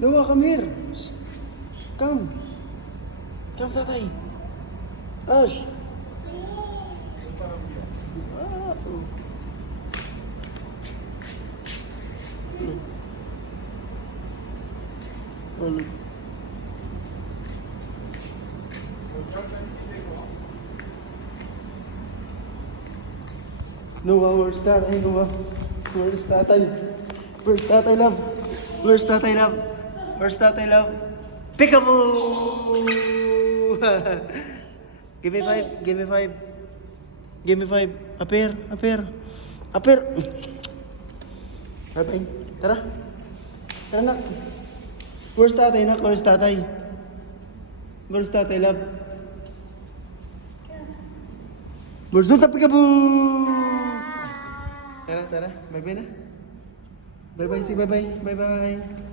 Noah, come here. Shh. Come. Come, tatay. Ash. Ah, oh. Look. Noah, where's tatay, Noah? Where's tatay? Where's tatay, love? Where's tatay, love? Where's tatay, love? Peekaboo! Give me five, give me five. Give me five. Appear, appear. Appear. Tatay, tara. Tara, nak. Where's tatay, nak? Where's tatay? Where's tatay, love? Where's the peekaboo? Tara, tara. Bye-bye na. Bye-bye, say bye-bye. Bye-bye.